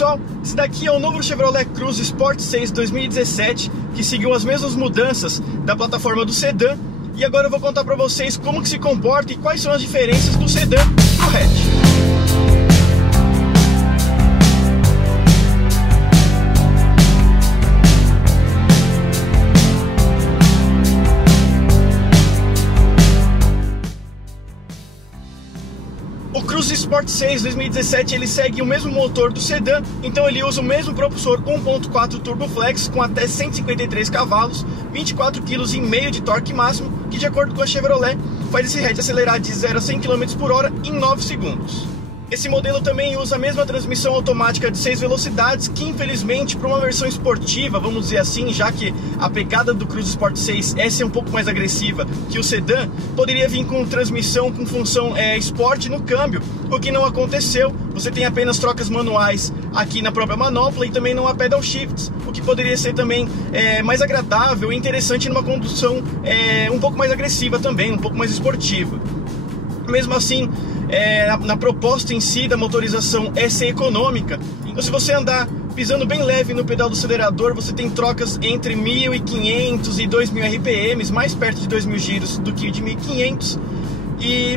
pessoal, esse daqui é o novo Chevrolet Cruze Sport 6 2017, que seguiu as mesmas mudanças da plataforma do sedã. E agora eu vou contar para vocês como que se comporta e quais são as diferenças do sedã pro hatch. O Cruze Sport 6 2017 ele segue o mesmo motor do sedã, então ele usa o mesmo propulsor 1.4 Turboflex com até 153 cavalos, 24,5 kg de torque máximo, que de acordo com a Chevrolet faz esse hatch acelerar de 0 a 100 km por hora em 9 segundos. Esse modelo também usa a mesma transmissão automática de 6 velocidades, que infelizmente para uma versão esportiva, vamos dizer assim, já que a pegada do Cruze Sport 6 é ser um pouco mais agressiva que o sedã, poderia vir com transmissão com função Sport no câmbio, o que não aconteceu. Você tem apenas trocas manuais aqui na própria manopla e também não há pedal shifts, o que poderia ser também mais agradável e interessante numa condução um pouco mais agressiva também, um pouco mais esportiva. Mesmo assim, na proposta em si da motorização é ser econômica. Então, se você andar pisando bem leve no pedal do acelerador, você tem trocas entre 1.500 e 2.000 RPMs, mais perto de 2.000 giros do que de 1.500.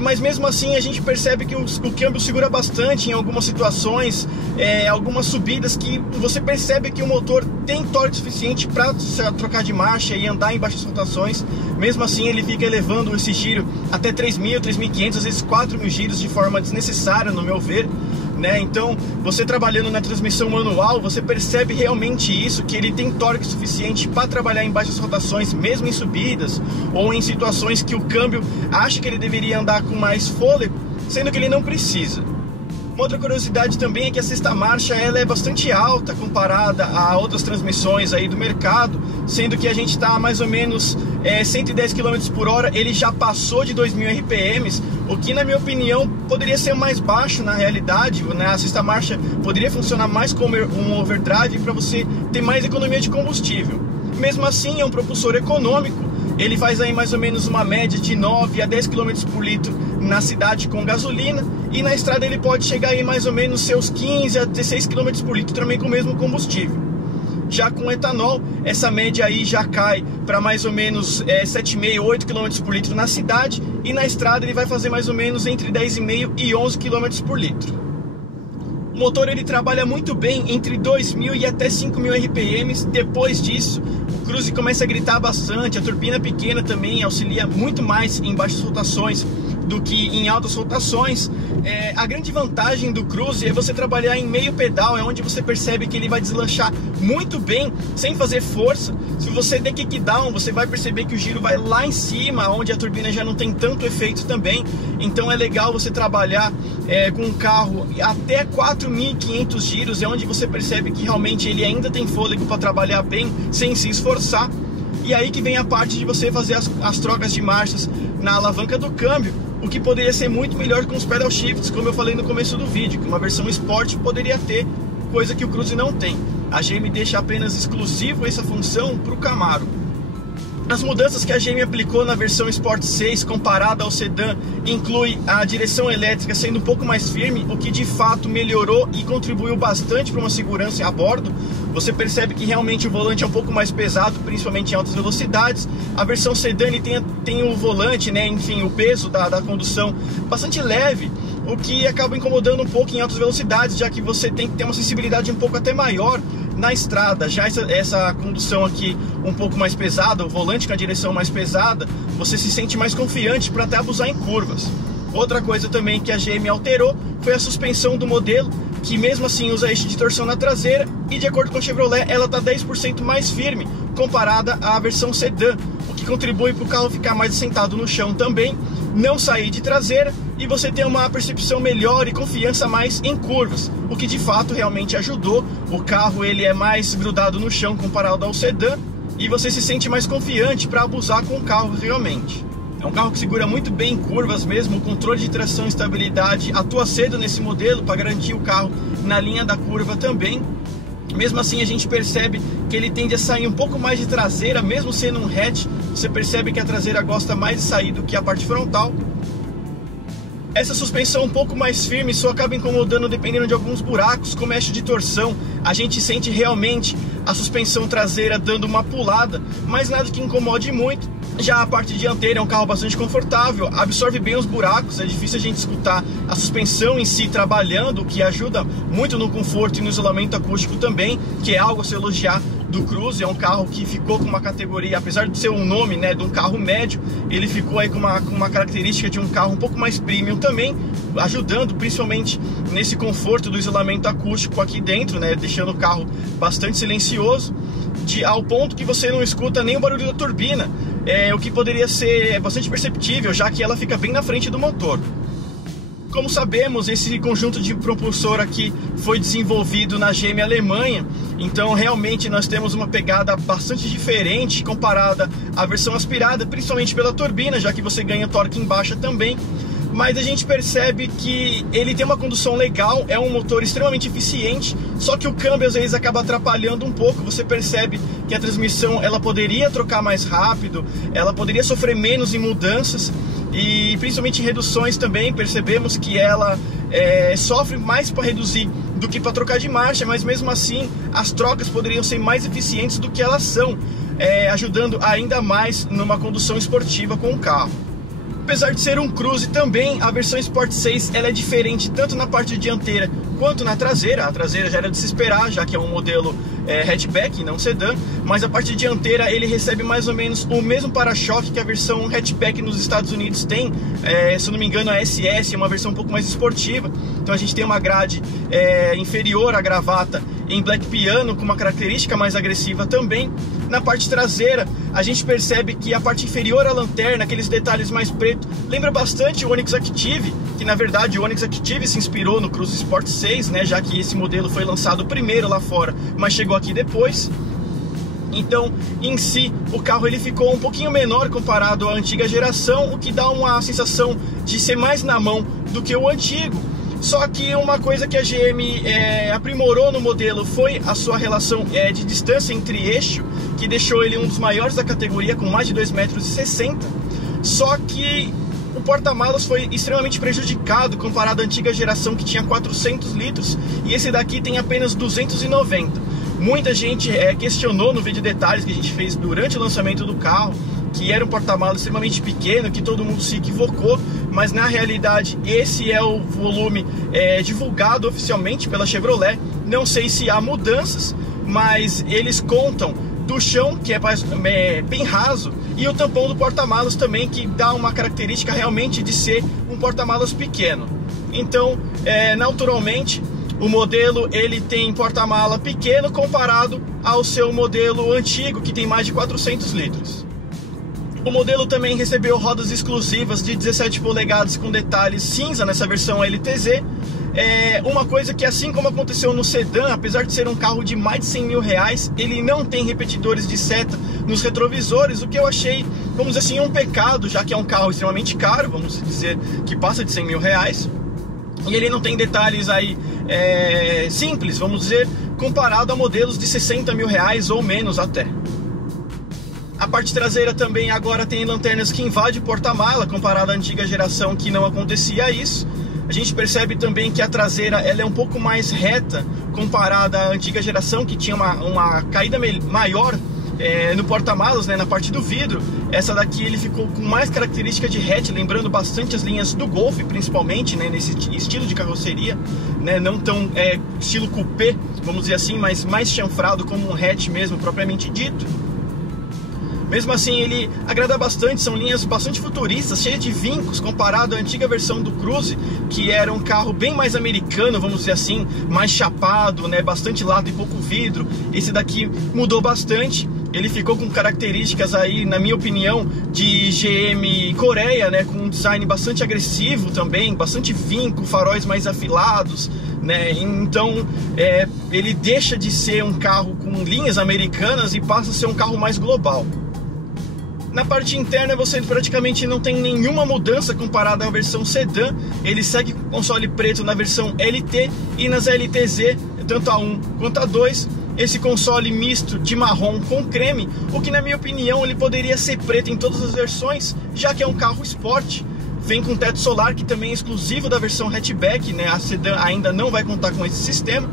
Mas mesmo assim a gente percebe que o câmbio segura bastante em algumas situações, algumas subidas que você percebe que o motor tem torque suficiente para trocar de marcha e andar em baixas rotações. Mesmo assim ele fica elevando esse giro até 3.000, 3.500, às vezes 4.000 giros de forma desnecessária, no meu ver. Então, você trabalhando na transmissão manual, você percebe realmente isso, que ele tem torque suficiente para trabalhar em baixas rotações, mesmo em subidas, ou em situações que o câmbio acha que ele deveria andar com mais fôlego, sendo que ele não precisa. Uma outra curiosidade também é que a sexta marcha ela é bastante alta comparada a outras transmissões aí do mercado, sendo que a gente está a mais ou menos 110 km por hora, ele já passou de 2.000 RPMs, o que na minha opinião poderia ser mais baixo na realidade, né? A sexta marcha poderia funcionar mais como um overdrive para você ter mais economia de combustível. Mesmo assim é um propulsor econômico, ele faz aí mais ou menos uma média de 9 a 10 km por litro na cidade com gasolina, e na estrada ele pode chegar aí mais ou menos seus 15 a 16 km por litro também com o mesmo combustível. Já com etanol, essa média aí já cai para mais ou menos 7,5 a 8 km por litro na cidade, e na estrada ele vai fazer mais ou menos entre 10,5 e 11 km por litro. O motor ele trabalha muito bem entre 2.000 e até 5.000 RPMs. Depois disso, o Cruze começa a gritar bastante. A turbina pequena também auxilia muito mais em baixas rotações do que em altas rotações. A grande vantagem do Cruze é você trabalhar em meio pedal, é onde você percebe que ele vai deslanchar muito bem, sem fazer força. Se você der kickdown, você vai perceber que o giro vai lá em cima, onde a turbina já não tem tanto efeito também. Então é legal você trabalhar com um carro até 4.500 giros, é onde você percebe que realmente ele ainda tem fôlego para trabalhar bem, sem se esforçar. E aí que vem a parte de você fazer as trocas de marchas na alavanca do câmbio, o que poderia ser muito melhor com os pedal shifts, como eu falei no começo do vídeo, que uma versão Sport poderia ter, coisa que o Cruze não tem. A GM deixa apenas exclusivo essa função para o Camaro. As mudanças que a GM aplicou na versão Sport 6 comparada ao sedã inclui a direção elétrica sendo um pouco mais firme, o que de fato melhorou e contribuiu bastante para uma segurança a bordo. Você percebe que realmente o volante é um pouco mais pesado, principalmente em altas velocidades. A versão sedã ele tem o volante, enfim, o peso da condução bastante leve, o que acaba incomodando um pouco em altas velocidades, já que você tem que ter uma sensibilidade um pouco até maior na estrada. Já essa condução aqui um pouco mais pesada, o volante com a direção mais pesada, você se sente mais confiante para até abusar em curvas. Outra coisa também que a GM alterou foi a suspensão do modelo, que mesmo assim usa eixo de torção na traseira, e de acordo com a Chevrolet ela está 10% mais firme comparada à versão sedã, o que contribui para o carro ficar mais assentado no chão também, não sair de traseira, e você ter uma percepção melhor e confiança mais em curvas, o que de fato realmente ajudou. O carro ele é mais grudado no chão comparado ao sedã, e você se sente mais confiante para abusar com o carro realmente. É um carro que segura muito bem em curvas mesmo, o controle de tração e estabilidade atua cedo nesse modelo para garantir o carro na linha da curva também. Mesmo assim a gente percebe que ele tende a sair um pouco mais de traseira, mesmo sendo um hatch, você percebe que a traseira gosta mais de sair do que a parte frontal. Essa suspensão um pouco mais firme só acaba incomodando dependendo de alguns buracos, como eixo de torção. A gente sente realmente a suspensão traseira dando uma pulada, mas nada que incomode muito. Já a parte dianteira é um carro bastante confortável, absorve bem os buracos, é difícil a gente escutar a suspensão em si trabalhando, o que ajuda muito no conforto e no isolamento acústico também, que é algo a se elogiar do Cruze. É um carro que ficou com uma categoria, apesar de ser um nome, né, de um carro médio, ele ficou aí com uma característica de um carro um pouco mais premium também, ajudando principalmente nesse conforto do isolamento acústico aqui dentro, né, deixando o carro bastante silencioso, ao ponto que você não escuta nem o barulho da turbina, o que poderia ser bastante perceptível, já que ela fica bem na frente do motor. Como sabemos, esse conjunto de propulsor aqui foi desenvolvido na GM Alemanha, então realmente nós temos uma pegada bastante diferente comparada à versão aspirada, principalmente pela turbina, já que você ganha torque em baixa também. Mas a gente percebe que ele tem uma condução legal, é um motor extremamente eficiente, só que o câmbio às vezes acaba atrapalhando um pouco. Você percebe que a transmissão ela poderia trocar mais rápido, ela poderia sofrer menos em mudanças, e principalmente em reduções também percebemos que ela sofre mais para reduzir do que para trocar de marcha, mas mesmo assim as trocas poderiam ser mais eficientes do que elas são, ajudando ainda mais numa condução esportiva com o carro. Apesar de ser um Cruze também, a versão Sport 6 ela é diferente tanto na parte dianteira quanto na traseira. A traseira já era de se esperar, já que é um modelo hatchback, não sedã, mas a parte dianteira ele recebe mais ou menos o mesmo para-choque que a versão hatchback nos Estados Unidos tem. Se eu não me engano, a SS é uma versão um pouco mais esportiva, então a gente tem uma grade inferior à gravata em black piano, com uma característica mais agressiva também. Na parte traseira, a gente percebe que a parte inferior à lanterna, aqueles detalhes mais pretos, lembra bastante o Onix Active, que na verdade o Onix Active se inspirou no Cruze Sport 6, né, já que esse modelo foi lançado primeiro lá fora, mas chegou aqui depois. Então, em si, o carro ele ficou um pouquinho menor comparado à antiga geração, o que dá uma sensação de ser mais na mão do que o antigo. Só que uma coisa que a GM aprimorou no modelo foi a sua relação de distância entre eixo, que deixou ele um dos maiores da categoria, com mais de 2,60 metros. Só que o porta-malas foi extremamente prejudicado comparado à antiga geração, que tinha 400 litros, e esse daqui tem apenas 290. Muita gente questionou no vídeo detalhes que a gente fez durante o lançamento do carro, que era um porta-malas extremamente pequeno, que todo mundo se equivocou, mas na realidade esse é o volume divulgado oficialmente pela Chevrolet. Não sei se há mudanças, mas eles contam do chão, que é bem raso, e o tampão do porta-malas também, que dá uma característica realmente de ser um porta-malas pequeno. Então, naturalmente, o modelo ele tem porta-mala pequeno comparado ao seu modelo antigo, que tem mais de 400 litros. O modelo também recebeu rodas exclusivas de 17 polegadas com detalhes cinza nessa versão LTZ. Uma coisa que, assim como aconteceu no sedã, apesar de ser um carro de mais de 100 mil reais, ele não tem repetidores de seta nos retrovisores, o que eu achei, vamos dizer assim, um pecado, já que é um carro extremamente caro, vamos dizer que passa de 100 mil reais. E ele não tem detalhes aí simples, vamos dizer, comparado a modelos de 60 mil reais ou menos até. A parte traseira também agora tem lanternas que invadem o porta-mala, comparado à antiga geração, que não acontecia isso. A gente percebe também que a traseira ela é um pouco mais reta comparada à antiga geração, que tinha uma caída maior no porta-malas, né, na parte do vidro. Essa daqui ele ficou com mais característica de hatch, lembrando bastante as linhas do Golf, principalmente, né, nesse estilo de carroceria, né, não tão estilo coupé, vamos dizer assim, mas mais chanfrado como um hatch mesmo, propriamente dito. Mesmo assim, ele agrada bastante, são linhas bastante futuristas, cheias de vincos, comparado à antiga versão do Cruze, que era um carro bem mais americano, vamos dizer assim, mais chapado, né, bastante lado e pouco vidro. Esse daqui mudou bastante, ele ficou com características aí, na minha opinião, de GM Coreia, né, com um design bastante agressivo também, bastante vinco, faróis mais afilados, né, então ele deixa de ser um carro com linhas americanas e passa a ser um carro mais global. Na parte interna você praticamente não tem nenhuma mudança comparada à versão sedã. Ele segue com console preto na versão LT e nas LTZ, tanto a 1 quanto a 2. Esse console misto de marrom com creme, o que na minha opinião ele poderia ser preto em todas as versões, já que é um carro esporte. Vem com teto solar, que também é exclusivo da versão hatchback, né? A sedã ainda não vai contar com esse sistema.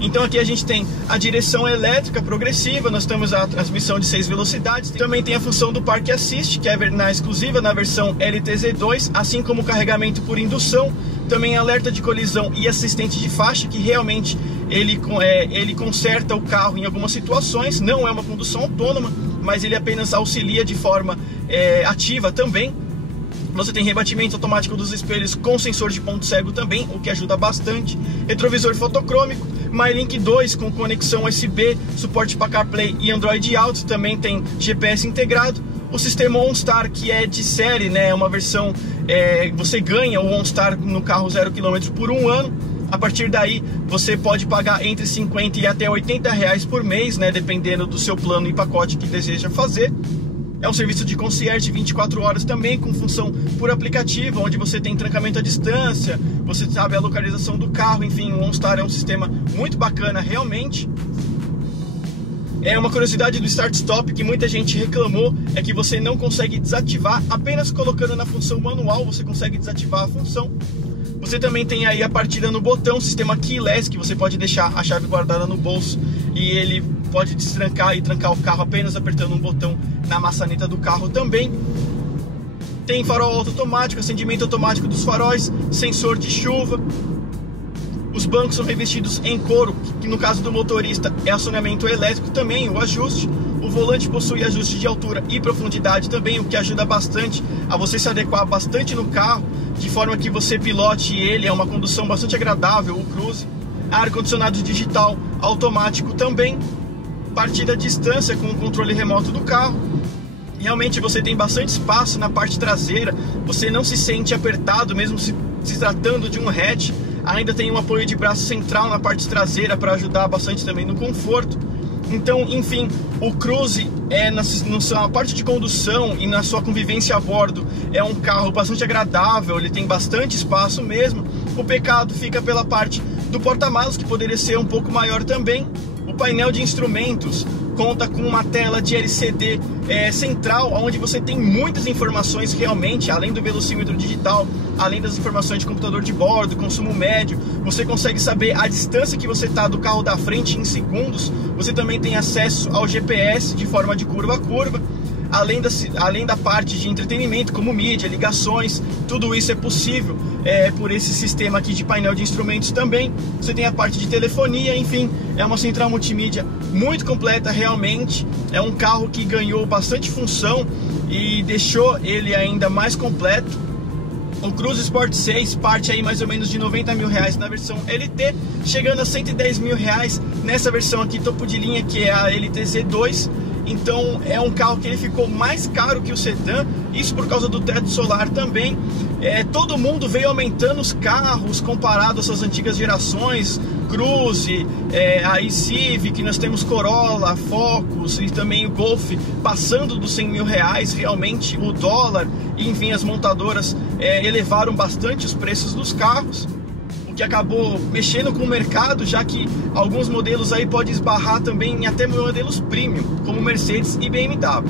Então aqui a gente tem a direção elétrica progressiva, nós temos a transmissão de 6 velocidades, também tem a função do Park Assist, que é exclusiva na versão LTZ2, assim como o carregamento por indução, também alerta de colisão e assistente de faixa, que realmente ele conserta o carro em algumas situações, não é uma condução autônoma, mas ele apenas auxilia de forma ativa também. Você tem rebatimento automático dos espelhos com sensor de ponto cego também, o que ajuda bastante. Retrovisor fotocrômico, MyLink 2 com conexão USB, suporte para CarPlay e Android Auto, também tem GPS integrado. O sistema OnStar, que é de série, né, é uma versão, você ganha o OnStar no carro 0 km por 1 ano. A partir daí você pode pagar entre 50 e até 80 reais por mês, né, dependendo do seu plano e pacote que deseja fazer. É um serviço de concierge de 24 horas também, com função por aplicativo, onde você tem trancamento à distância, você sabe a localização do carro, enfim, o OnStar é um sistema muito bacana realmente. É uma curiosidade do Start Stop que muita gente reclamou, é que você não consegue desativar, apenas colocando na função manual você consegue desativar a função. Você também tem aí a partida no botão, sistema keyless, que você pode deixar a chave guardada no bolso e ele pode destrancar e trancar o carro apenas apertando um botão na maçaneta do carro também. Tem farol automático, acendimento automático dos faróis, sensor de chuva. Os bancos são revestidos em couro, que no caso do motorista é acionamento elétrico também, o ajuste. O volante possui ajuste de altura e profundidade também, o que ajuda bastante a você se adequar bastante no carro, de forma que você pilote ele, é uma condução bastante agradável, o cruise. Ar-condicionado digital automático também. Partida à distância com o controle remoto do carro. Realmente você tem bastante espaço na parte traseira, você não se sente apertado, mesmo se tratando de um hatch. Ainda tem um apoio de braço central na parte traseira para ajudar bastante também no conforto. Então, enfim, o Cruze na sua parte de condução e na sua convivência a bordo é um carro bastante agradável, ele tem bastante espaço mesmo. O pecado fica pela parte do porta-malas, que poderia ser um pouco maior também. O painel de instrumentos conta com uma tela de LCD central, onde você tem muitas informações realmente, além do velocímetro digital, além das informações de computador de bordo, consumo médio, você consegue saber a distância que você está do carro da frente em segundos. Você também tem acesso ao GPS de forma de curva a curva, além da parte de entretenimento, como mídia, ligações, tudo isso é possível por esse sistema aqui de painel de instrumentos também. Você tem a parte de telefonia, enfim, é uma central multimídia muito completa realmente. É um carro que ganhou bastante função e deixou ele ainda mais completo. O Cruze Sport 6 parte aí mais ou menos de 90 mil reais na versão LT, chegando a 110 mil reais nessa versão aqui topo de linha, que é a LTZ2. Então é um carro que ele ficou mais caro que o sedã, isso por causa do teto solar também. Todo mundo veio aumentando os carros comparado às suas antigas gerações, Cruze, a Civic, nós temos Corolla, Focus e também o Golf passando dos 100 mil reais, realmente o dólar, enfim, as montadoras elevaram bastante os preços dos carros, o que acabou mexendo com o mercado, já que alguns modelos aí podem esbarrar também em até modelos premium, como Mercedes e BMW.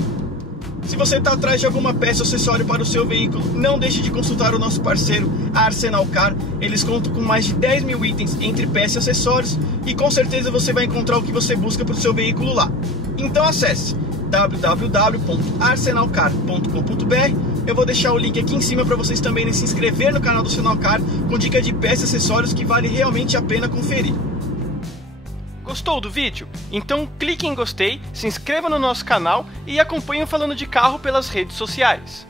Se você está atrás de alguma peça ou acessório para o seu veículo, não deixe de consultar o nosso parceiro, a Arsenal Car. Eles contam com mais de 10 mil itens entre peças e acessórios e com certeza você vai encontrar o que você busca para o seu veículo lá. Então acesse www.arsenalcar.com.br. Eu vou deixar o link aqui em cima para vocês também se inscrever no canal do Arsenal Car com dica de peças e acessórios que vale realmente a pena conferir. Gostou do vídeo? Então clique em gostei, se inscreva no nosso canal e acompanhe o Falando de Carro pelas redes sociais.